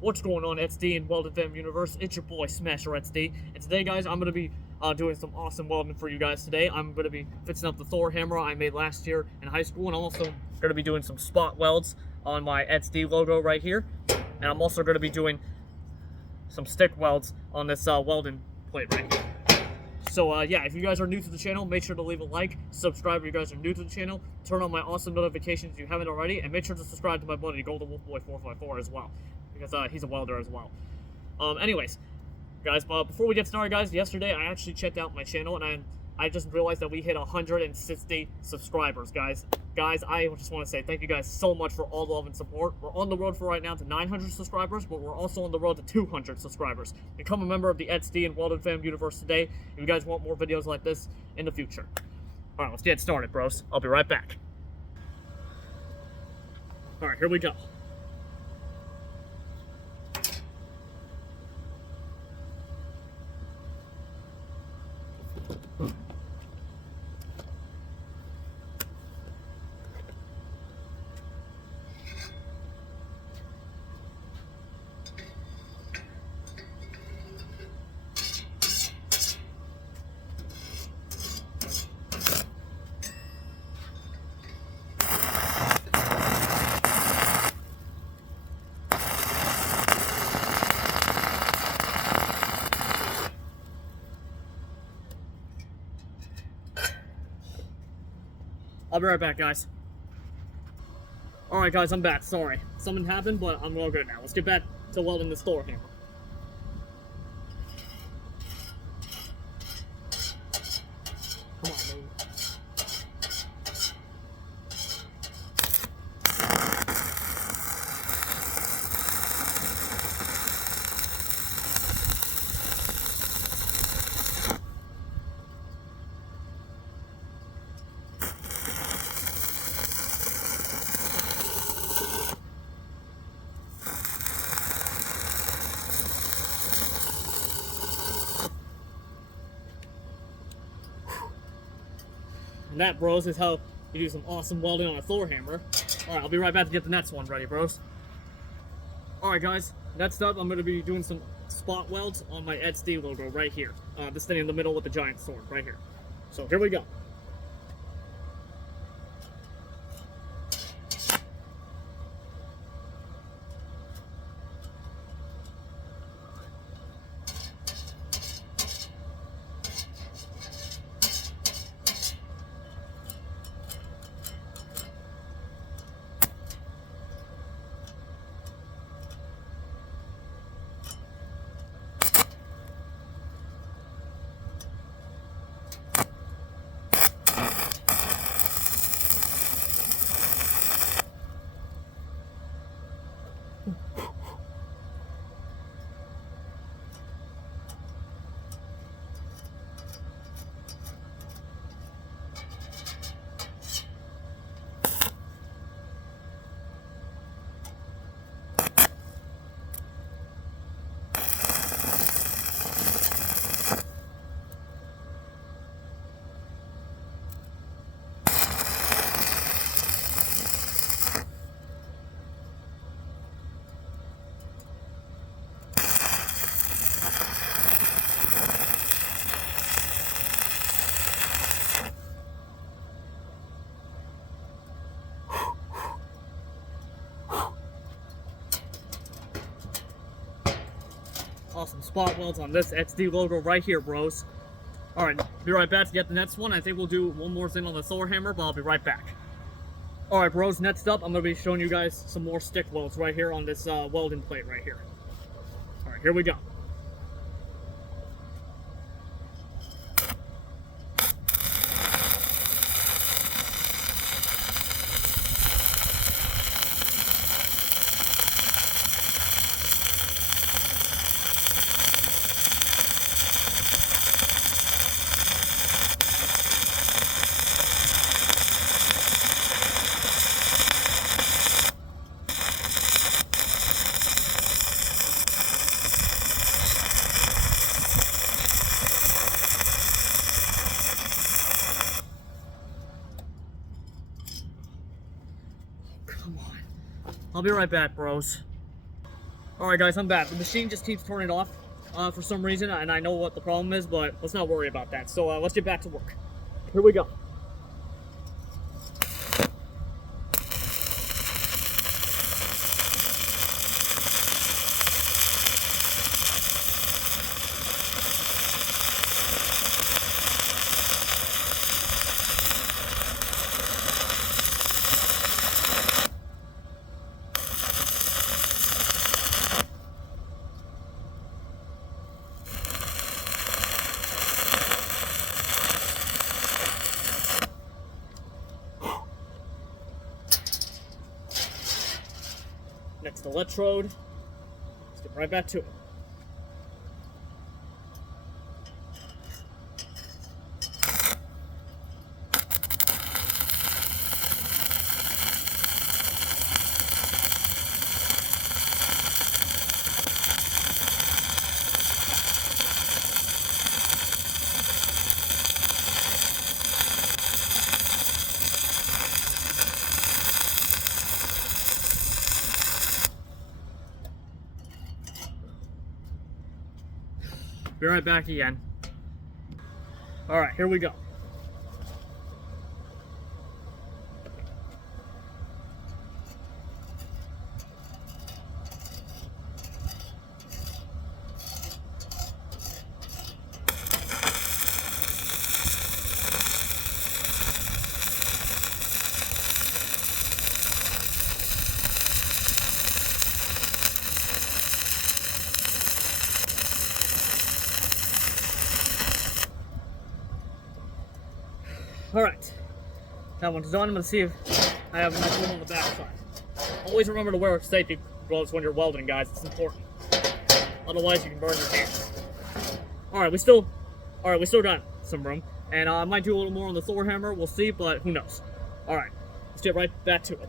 What's going on, XD and Welding Fam Universe? It's your boy Smasher XD, and today, guys, I'm gonna be doing some awesome welding for you guys today. I'm gonna be fixing up the Thor hammer I made last year in high school, and I'm also gonna be doing some spot welds on my XD logo right here, and I'm also gonna be doing some stick welds on this welding plate right here. So yeah, if you guys are new to the channel, make sure to leave a like, subscribe if you guys are new to the channel, turn on my awesome notifications if you haven't already, and make sure to subscribe to my buddy Golden Wolf Boy 454 as well, because he's a welder as well. Anyways, guys, before we get started, guys, yesterday I actually checked out my channel and I just realized that we hit 160 subscribers, guys. Guys, I just want to say thank you guys so much for all the love and support. We're on the road for right now to 900 subscribers, but we're also on the road to 200 subscribers. Become a member of the XD and Welding Fam Universe today if you guys want more videos like this in the future. All right, let's get started, bros. I'll be right back. All right, here we go. I'll be right back, guys. Alright, guys, I'm back. Sorry. Something happened, but I'm all good now. Let's get back to welding this Thor hammer. Come on, baby. And that, bros, is how you do some awesome welding on a Thor hammer. Alright, I'll be right back to get the next one ready, bros. Alright, guys, next up, I'm going to be doing some spot welds on my XD logo right here. This thing in the middle with the giant sword right here. So, here we go. Awesome spot welds on this XD logo right here, bros. Alright, be right back to get the next one. I think we'll do one more thing on the Thor hammer, but I'll be right back. Alright, bros, next up, I'm going to be showing you guys some more stick welds right here on this welding plate right here. Alright, here we go. Come on. I'll be right back, bros. Alright guys, I'm back. The machine just keeps turning off for some reason, and I know what the problem is, but let's not worry about that. So let's get back to work. Here we go. Next electrode. Let's get right back to it. Be right back again. Alright, here we go. Alright, that one's done. I'm going to see if I have a nice one on the back side. Always remember to wear safety gloves when you're welding, guys. It's important. Otherwise, you can burn your hands. Alright, we still got some room. And I might do a little more on the Thor hammer. We'll see, but who knows. Alright, let's get right back to it.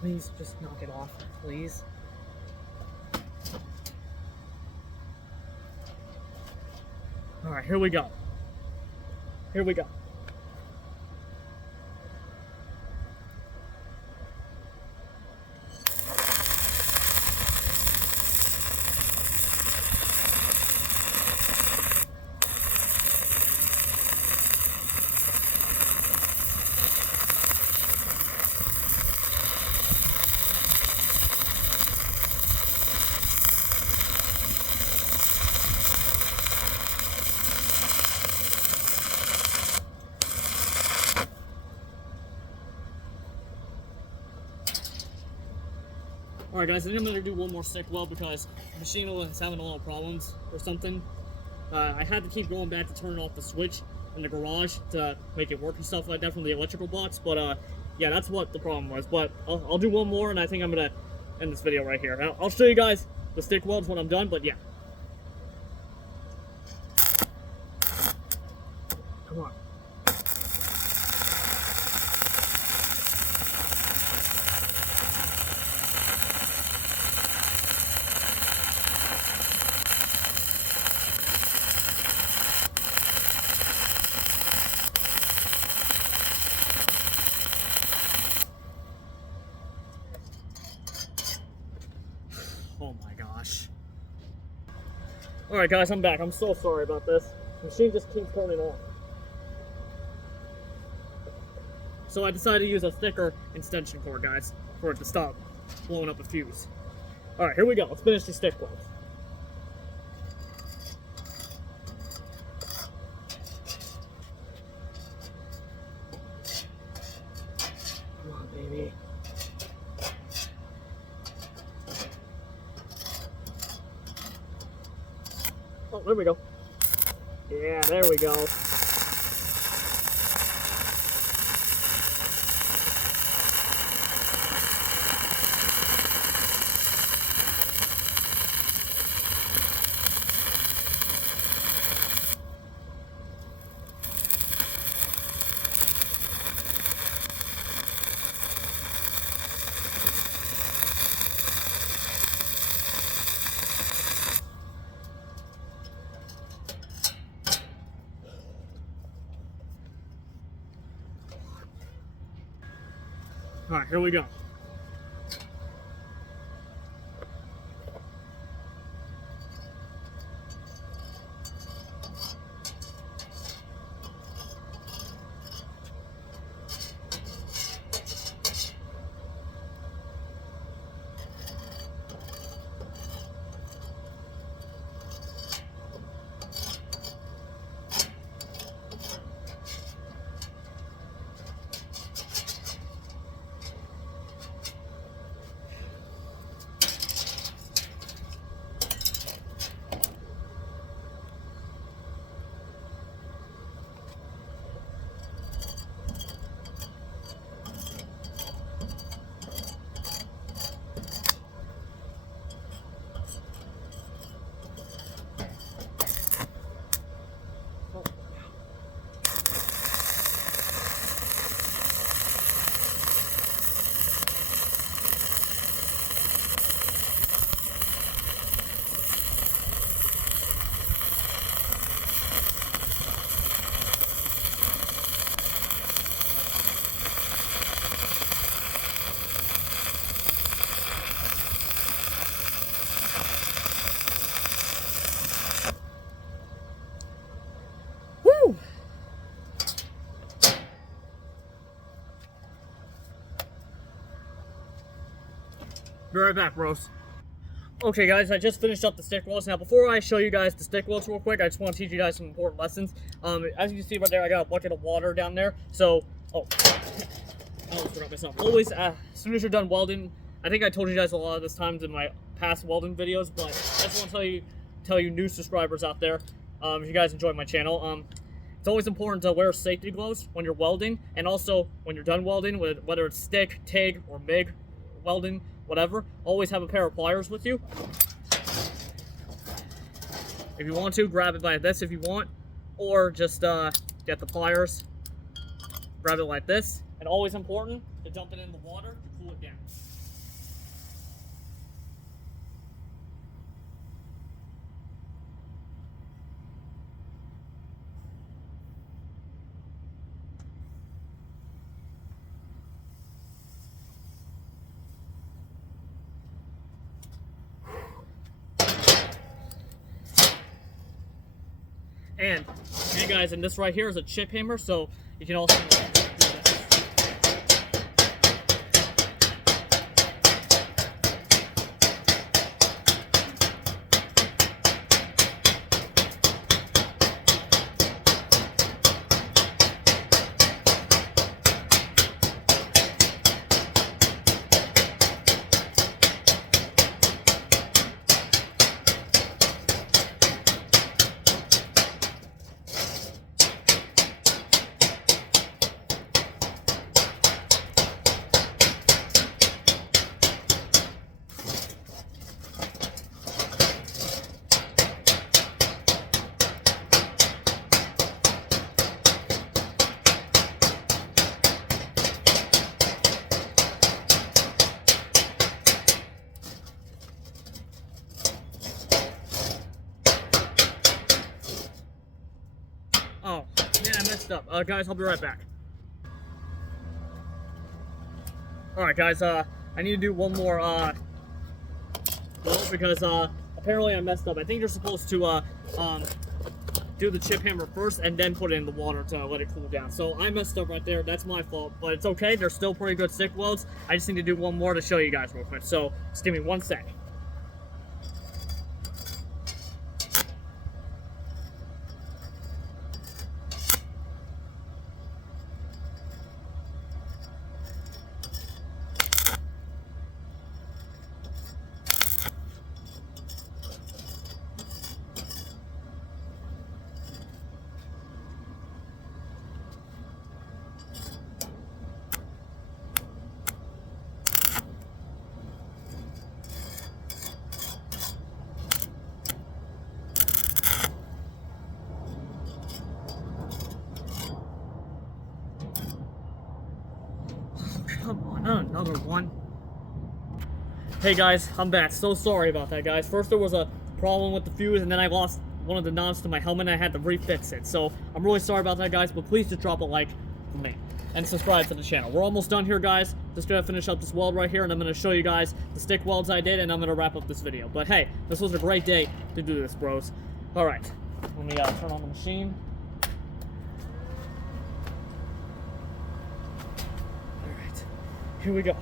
Please just knock it off, please. Alright, here we go. Here we go. Alright guys, I think I'm going to do one more stick weld because the machine is having a lot of problems or something. I had to keep going back to turn off the switch in the garage to make it work and stuff like that from the electrical box, but yeah, that's what the problem was. But I'll do one more, and I think I'm going to end this video right here. I'll show you guys the stick welds when I'm done, but yeah. Come on. Oh my gosh. Alright guys, I'm back. I'm so sorry about this. The machine just keeps turning off. So I decided to use a thicker extension cord, guys, for it to stop blowing up a fuse. Alright, here we go. Let's finish the stick welds. Come on, baby. Oh, there we go. Yeah, there we go. All right, here we go. Woo! Be right back, bros. Okay, guys, I just finished up the stick welds. Now, before I show you guys the stick welds real quick, I just want to teach you guys some important lessons. As you can see right there, I got a bucket of water down there. So, I almost forgot myself. Always, as soon as you're done welding, I think I told you guys a lot of this times in my past welding videos, but I just want to tell you new subscribers out there, if you guys enjoy my channel, it's always important to wear safety gloves when you're welding, and also when you're done welding, whether it's stick, TIG, or MIG welding, whatever, always have a pair of pliers with you. If you want to, grab it like this if you want, or just get the pliers, grab it like this, and always important to dump it in the water to cool it down. And you guys, and this right here is a chip hammer, so you can also do this. Oh, yeah, I messed up. Guys, I'll be right back. Alright, guys, I need to do one more, weld because, apparently I messed up. I think you're supposed to, do the chip hammer first and then put it in the water to let it cool down. So I messed up right there. That's my fault, but it's okay. They're still pretty good stick welds. I just need to do one more to show you guys real quick. So just give me 1 sec. number 1. Hey guys, I'm back. So sorry about that, guys. First there was a problem with the fuse, and then I lost one of the knobs to my helmet, and I had to refix it. So I'm really sorry about that, guys, but please just drop a like for me and subscribe to the channel. We're almost done here, guys. Just gonna finish up this weld right here, and I'm gonna show you guys the stick welds I did, and I'm gonna wrap up this video. But hey, this was a great day to do this, bros. All right, let me turn on the machine. All right, here we go.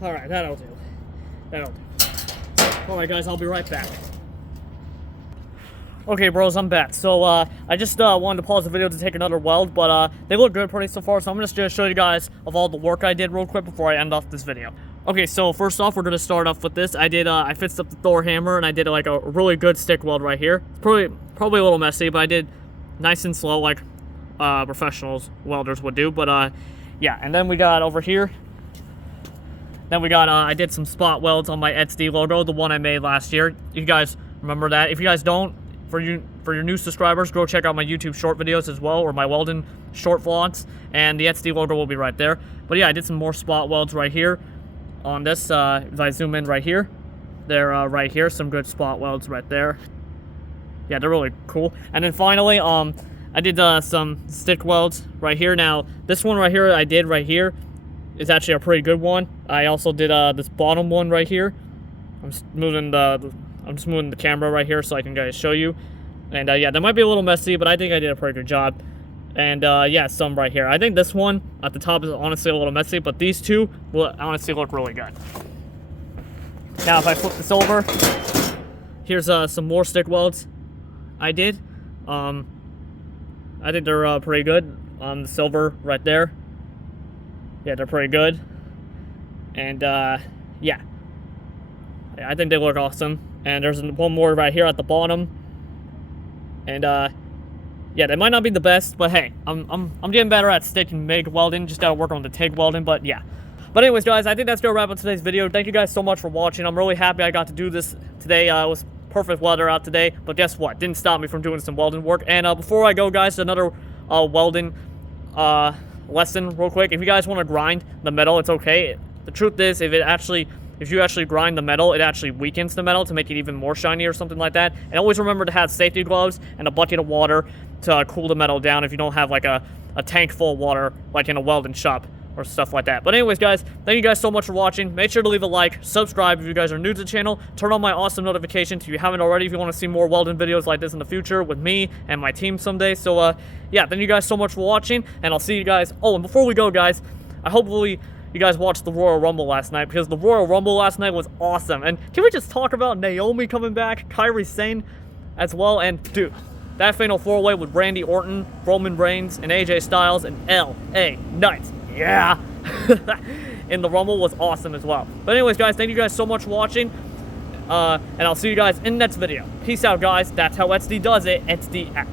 Alright, that'll do. That'll do. Alright guys, I'll be right back. Okay bros, I'm back. So I just wanted to pause the video to take another weld, but they look good pretty so far, so I'm just gonna show you guys of all the work I did real quick before I end off this video. Okay, so first off, we're gonna start off with this. I fixed up the Thor hammer, and I did like a really good stick weld right here. It's probably a little messy, but I did nice and slow like professionals welders would do. But yeah, and then we got over here. Then we got, I did some spot welds on my XD logo, the one I made last year. You guys remember that? If you guys don't, for your new subscribers, go check out my YouTube short videos as well, or my welding short vlogs, and the XD logo will be right there. But yeah, I did some more spot welds right here on this. If I zoom in right here, they're right here, some good spot welds right there. Yeah, they're really cool. And then finally, I did some stick welds right here. Now, this one right here I did right here is actually a pretty good one. I also did this bottom one right here. I'm just moving the camera right here so I can guys show you. And yeah, that might be a little messy, but I think I did a pretty good job. And yeah, some right here. I think this one at the top is honestly a little messy, but these two will honestly look really good. Now, if I flip this over, here's some more stick welds I did. I think they're pretty good. The silver right there. Yeah, they're pretty good. And yeah, I think they look awesome. And there's one more right here at the bottom. And yeah, they might not be the best, but hey, I'm getting better at stick and MIG welding. Just gotta work on the TIG welding, but yeah. But anyways, guys, I think that's gonna wrap up today's video. Thank you guys so much for watching. I'm really happy I got to do this today. It was perfect weather out today, but guess what? Didn't stop me from doing some welding work. And before I go, guys, another welding lesson real quick. If you guys want to grind the metal, it's okay. The truth is, if you actually grind the metal, it actually weakens the metal to make it even more shiny or something like that. And always remember to have safety gloves and a bucket of water to cool the metal down if you don't have like a tank full of water like in a welding shop or stuff like that. But anyways, guys, thank you guys so much for watching. Make sure to leave a like, subscribe if you guys are new to the channel, turn on my awesome notifications if you haven't already, if you want to see more welding videos like this in the future with me and my team someday. So yeah, thank you guys so much for watching, and I'll see you guys. Oh, and before we go, guys, hopefully you guys watched the Royal Rumble last night, because the Royal Rumble last night was awesome. And can we just talk about Naomi coming back, Kairi Sane as well, and dude, that Fatal 4-Way with Randy Orton, Roman Reigns, and AJ Styles, and LA Knights. Yeah! in the Rumble was awesome as well. But anyways, guys, thank you guys so much for watching. And I'll see you guys in the next video. Peace out, guys. That's how XD does it. XD out.